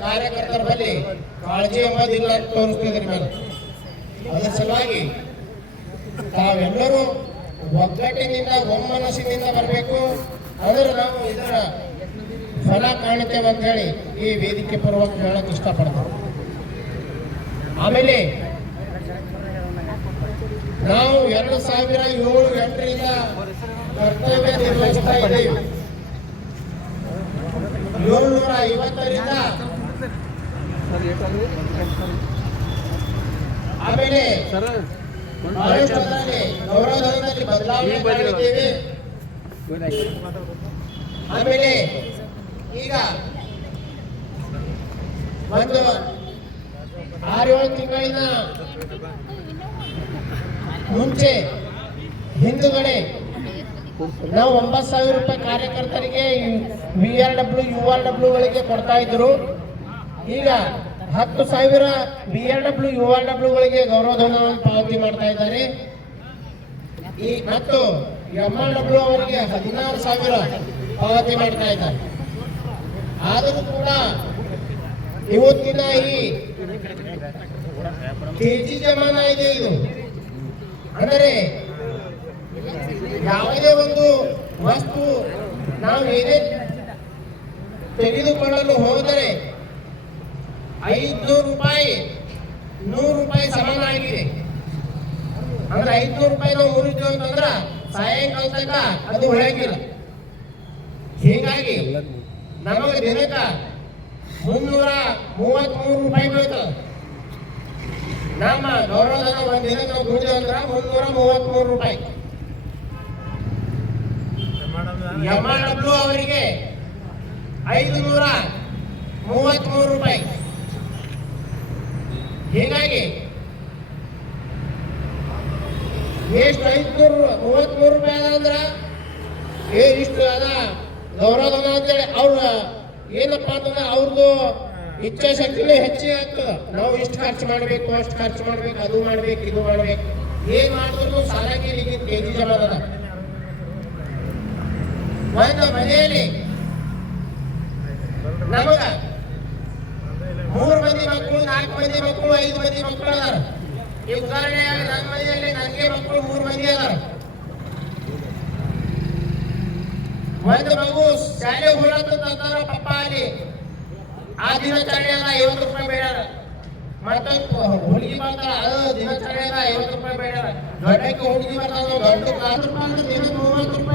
ಕಾರ್ಯಕರ್ತರ ಬಳಿ ಕಾಳಜಿ ಎಂಬುದಿಲ್ಲ ತೋರಿಸ್ತಿದ್ರ ಮೇಲೆ ಅದರ ಸಲುವಾಗಿ ತಾವೆಲ್ಲರೂ ಒಗ್ಗಟ್ಟಿನಿಂದ ಒಮ್ಮನಸ್ಸಿನಿಂದ ಬರಬೇಕು. ಅಂದ್ರೆ ನಾವು ಇದರ ಫಲ ಕಾಣುತ್ತೇವೆ ಅಂತ ಹೇಳಿ ಈ ವೇದಿಕೆ ಪೂರ್ವಕ ಹೇಳಕ್ ಇಷ್ಟಪಡ್ತಾರೆ ಆಮೇಲೆ ನಾವು ಎರಡು ಸಾವಿರ ಏಳು ಎಂಟರಿಂದ ಕರ್ತವ್ಯ ನಿರ್ವಹಿಸ್ತಾ ಇದ್ದೀವಿ ಏಳ್ನೂರ ಐವತ್ತರಿಂದ ಆಮೇಲೆ ಬಹಳಷ್ಟು ಅದರಲ್ಲಿ ಗೌರವಧನದಲ್ಲಿ ಬದಲಾವಣೆ ಮಾಡಿದ್ದೇವೆ. ಆಮೇಲೆ ಈಗ ಒಂದು ಆರು ಏಳು ತಿಂಗಳಿನ ಮುಂಚೆ ಹಿಂದುಗಡೆ ನಾವು ಒಂಬತ್ತು ಸಾವಿರ ರೂಪಾಯಿ ಕಾರ್ಯಕರ್ತರಿಗೆ V R W, U R ಡಬ್ಲ್ಯೂಗಳಿಗೆ ಕೊಡ್ತಾ ಇದ್ರು. ಈಗ ಹತ್ತು ಸಾವಿರ V R W, U R ಡಬ್ಲ್ಯೂಗಳಿಗೆ ಗೌರವಧನವನ್ನು ಪಾವತಿ ಮಾಡ್ತಾ ಇದ್ದಾರೆ. ಈ ಮತ್ತು ಎಂ ಆರ್ ಡಬ್ಲ್ಯೂ ಅವರಿಗೆ ಹದಿನಾರು ಸಾವಿರ ಪಾವತಿ ಮಾಡ್ತಾ ಇದ್ದಾರೆ. ಆದರೂ ಕೂಡ ಇವತ್ತಿನ ಈ ಕೆಜಿ ಜಮಾನ ಇದೆ ಇದು. ಅಂದರೆ ಯಾವುದೇ ಒಂದು ವಸ್ತು ನಾವು ಏನೇ ತೆಗೆದುಕೊಳ್ಳಲು ಹೋದರೆ ಐದ್ನೂರು ರೂಪಾಯಿ, ನೂರು ರೂಪಾಯಿ ಸಮಾನ ಅಂದ್ರೆ ಐದ್ನೂರು ರೂಪಾಯಿ ನಾವು ಊರಿದ್ದೇವೆ ಅಂತಂದ್ರ ಸಾಯಂಕಾಲ ತನಕ ಅದು ಉಳಿಯಂಗಿಲ್ಲ ಹೀಗಾಗಿ ನಮಗೆ ದಿನಕ್ಕ ಮುನ್ನೂರ ಮೂವತ್ತ್ ಮೂರು ರೂಪಾಯಿ ಬೀಳ್ತದೆ. ನಮ್ಮ ಗೌರವಧನ ಒಂದು ದಿನಕ್ಕೆ ನಾವು ದುಡಿದ್ವಿ ಅಂದ್ರ ಮುನ್ನೂರ ಮೂವತ್ಮೂರು ರೂಪಾಯಿ. ಡಬ್ಲ್ಯೂ ಅವರಿಗೆ ಐದು ನೂರ ಮೂವತ್ಮೂರು ರೂಪಾಯಿ. ಹೀಗಾಗಿ ಎಷ್ಟು ಐದ್ನೂರು, ಮೂವತ್ಮೂರು ರೂಪಾಯಿ ಅದ ಅಂದ್ರ ಏ ಇಷ್ಟು ಅದ ಗೌರವಧನ ಅಂತೇಳಿ ಅವ್ರ ಏನಪ್ಪಾ ಅಂತಂದ್ರೆ ಅವ್ರದ್ದು ಇಚ್ಛಾಶಕ್ತಿನೇ ಹೆಚ್ಚಿಗೆ ಆಗ್ತದೆ ನಾವು ಇಷ್ಟು ಖರ್ಚು ಮಾಡಬೇಕು, ಅಷ್ಟು ಖರ್ಚು ಮಾಡ್ಬೇಕು, ಅದು ಮಾಡ್ಬೇಕು, ಇದು ಮಾಡ್ಬೇಕು. ಏನ್ ಮಾಡಿದ್ರು ಸಾಲಾಗಿ ಈಗಿನ ಕೆಜಿ ಜಮಾದ ಒಂದು ಮನೆಯಲ್ಲಿ ನಮಗ ಮೂರು ಮಂದಿ ಮಕ್ಕಳು, ನಾಲ್ಕು ಮಂದಿ ಮಕ್ಕಳು, ಐದು ಮಂದಿ ಮಕ್ಕಳು ಅದಾರ. ಈ ಉದಾಹರಣೆಯಾಗಿ ನನ್ನ ಮನೆಯಲ್ಲಿ ನನಗೆ ಮಕ್ಕಳು, ಮೂರು ಮಂದಿ ಅದಾರ. ಒಂದು ಮಗು ಶಾಲೆ ಹೋಗ್ಲತ್ತಂತಾರ ಪಪ್ಪ ಅಲ್ಲಿ ಆ ದಿನಾಚರಣೆಯನ್ನ ಐವತ್ತು ರೂಪಾಯಿ ಬೇಡ ಮತ್ತೊಂದು ಹುಡುಗಿ ಬರ್ತಾರ ಅದು ದಿನಾಚರಣೆಯನ್ನ ಐವತ್ತು ರೂಪಾಯಿ ಬೇಡ ದೊಡ್ಡಕ್ಕೆ ಹುಡುಗಿ ಬರ್ತಾರ ದೊಡ್ಡ ರೂಪಾಯಿ ದಿನಕ್ಕೆ ಮೂವತ್ತು ರೂಪಾಯಿ.